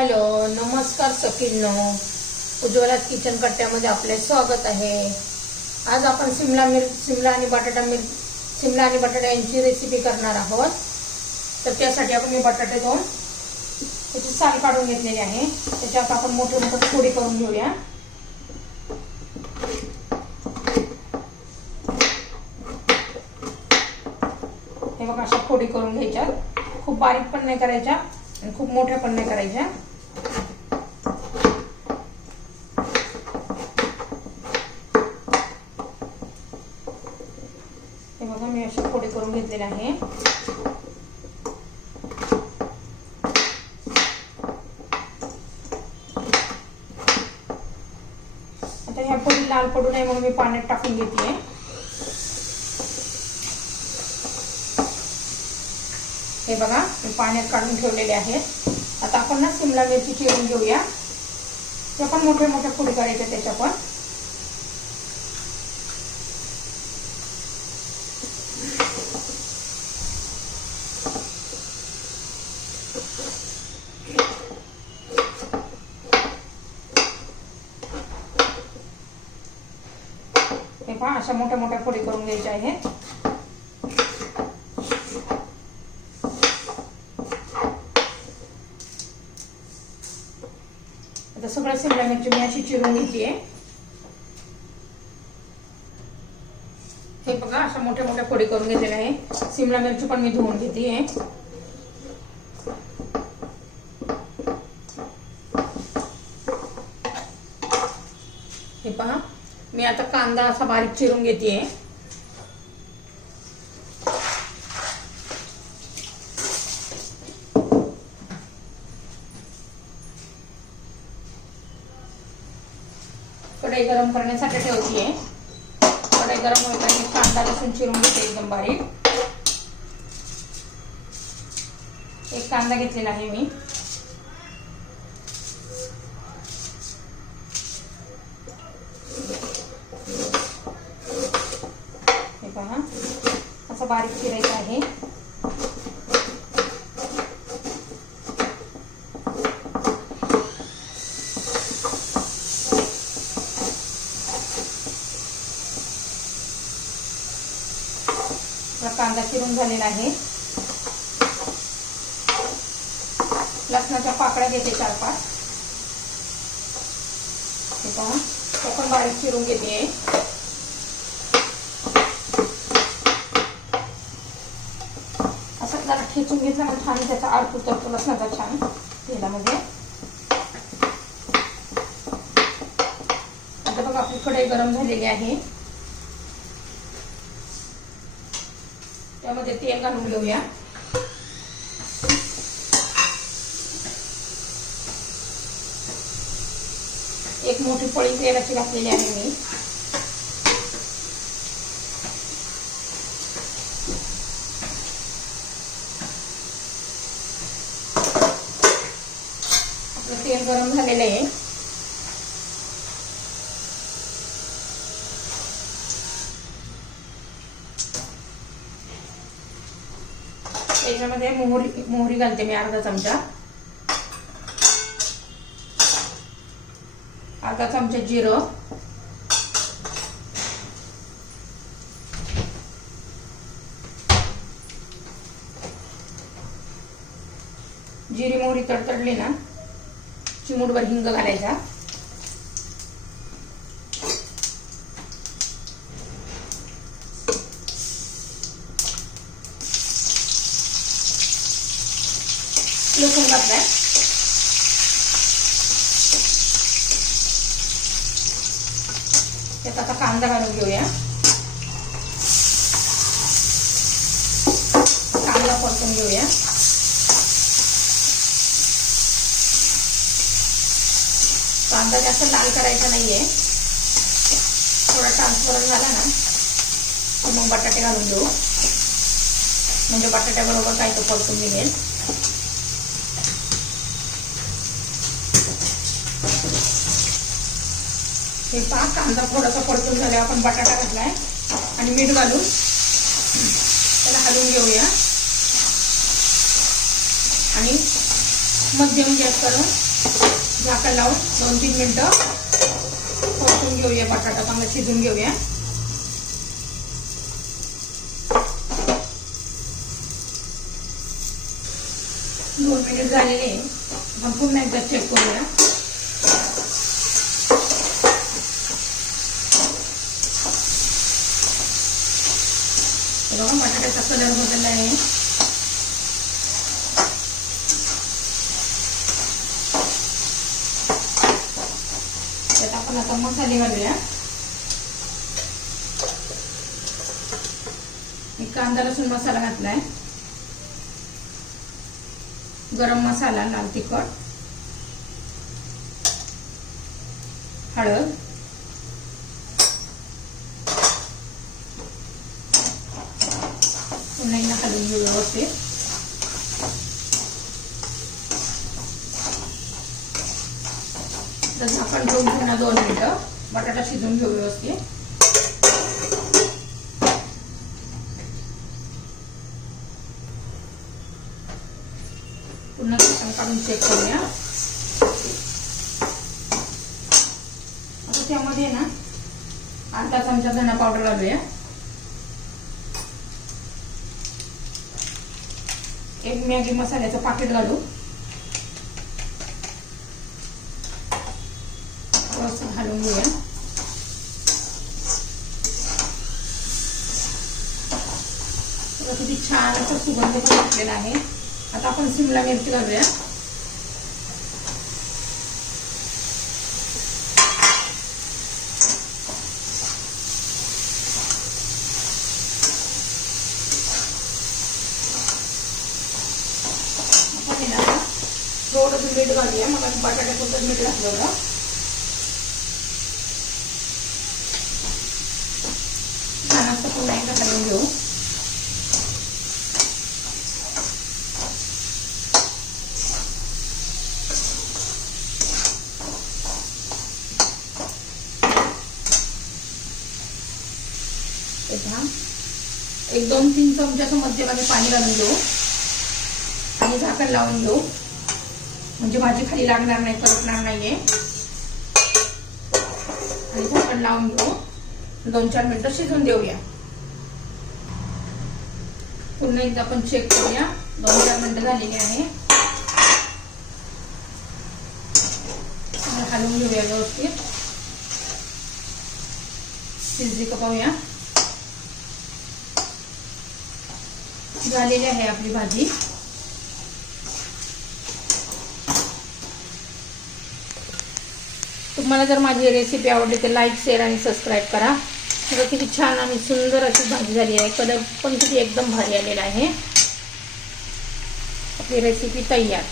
Hello नमस्कार सखींनो. Ujjwala kitchen कट्ट्यामध्ये आपले स्वागत आहे. आज आपण सिमला मिर्च सिमला आणि बटाटा मिर्च सिमला आणि बटाटा यांची रेसिपी करणार आहोत. तर त्यासाठी आपण मी बटाटे दोन त्याची साल काढून घेतलेली आहे. त्याच्यात आपण मोठे मोठे फोडी करून घेऊया. हे बघा अशा फोडी करून घ्यायच्या. खूप बारीक पण नाही करायच्या आणि खूप मोठ्या पण नाही करायच्या हे बघा मी अशा फोडी करून घेतलेल्या आहे तर ह्या फोडी लाल पडू नये म्हणून मी पाण्यात टाकून घेते हे बघा मी पाण्यात काढून ठेवलेले आहेत आता आपण ना शिमला मिरची चिरून घेऊया. ते पण मोठे मोठे फुडी करायचे त्याच्या पण. पहा अशा मोठ्या मोठ्या फोडी करून घ्यायच्या आहेत आता सगळ्या शिमला मिरची मी अशी चिरून घेते. हे बघा अशा मोठ्या मोठ्या फोडी करून घेतलेल्या आहे. शिमला मिरची पण मी धुवून घेते. हे पहा. मी आता कांदा असा बारीक चिरून घेते कढई गरम करण्यासाठी ठेवते कढई गरम होईल कांदा लसूण चिरून घेते एकदम बारीक. एक कांदा घेतलेला आहे मी हे पहा असं बारीक चिरायचं आहे. कांदा चिरून झालेला आहे. लसणाच्या पाकळ्या घेते चार पाच हे पहा तो पण बारीक चिरून घेते असं जरा ठेचून घेतला म्हणजे छान त्याचा अर्थ उतरतो लसणाचा छान तेलामध्ये म्हणजे. आता बघा आपली कढई गरम झालेली आहे. त्यामध्ये तेल घालून घेऊया. एक मोठी पळी तेलाची घातलेली आहे मी आपलं तेल गरम झालेलं आहे त्याच्यामध्ये मोहरी मोहरी घालते मी अर्धा चमचा. अर्धा चमचा जिरं. जिरी मोहरी तडतडली ना चिमूटभर हिंग घालायचा. लसूण घातलाय त्यात आता कांदा घालून घेऊया. कांदा परतून घेऊया. कांदा जास्त लाल करायचा नाहीये. थोडा ट्रान्सफर झाला ना तर मग बटाटे घालून घेऊ. म्हणजे बटाट्याबरोबर काय तो परतून निघेल. हे पहा कांदा थोडासा परतून झाल्यावर आपण बटाटा घातलाय. आणि मीठ घालून त्याला हलवून घेऊया. आणि मध्यम गॅस करून झाकण लावून दोन तीन मिनटं परतून घेऊया बटाटा चांगला शिजून घेऊया. दोन मिनिट झालेले आहे. आपण पुन्हा एकदा चेक करूया. बघा बटाट्याचा कलर बदलला आहे. त्यात आपण आता मसाले घालूया. मी कांदा लसूण मसाला घातलाय. गरम मसाला लाल तिखट हळद. पुन्हा एकदा हलवून घेऊ व्यवस्थित तर झाकण ठेवून पुन्हा दोन मिनिटं बटाटा शिजवून घेऊ व्यवस्थित पुन्हा झाकण काढून चेक करूया आता त्यामध्ये ना अर्धा चमचा धना पावडर घालूया एक मॅगी मसाल्याचं पाकिट घालू. घालून घेऊया. किती छान असा सुगंध पण आहे. आता आपण शिमला मिरची घालूया आपण आहे ना थोडंसं मीठ घालूया. मग बटाट्यापुरतं मीठ घातलं होतं. छान असं पुन्हा एकदा करून घेऊ. एक दोन तीन चमच्याचं मध्यभागी पाणी घालून घेऊ. आणि झाकण लावून घेऊ. म्हणजे भाजी खाली लागणार नाही करपणार नाहीये. आणि झाकण लावून घेऊ. दोन चार मिनिटं शिजून देऊया. पुन्हा एकदा आपण चेक करूया. दोन चार मिनिटं झालेली आहे. घालून हलवून घेऊया व्यवस्थित. शिजली का पाहूया. झालेली आहे आपली भाजी. तुम्हाला जर माझी रेसिपी आवडली तर लाईक शेअर आणि सबस्क्राईब करा. बघा किती छान आणि सुंदर अशी भाजी झाली आहे. कलर पण किती एकदम भारी आलेला आहे. आपली रेसिपी तयार.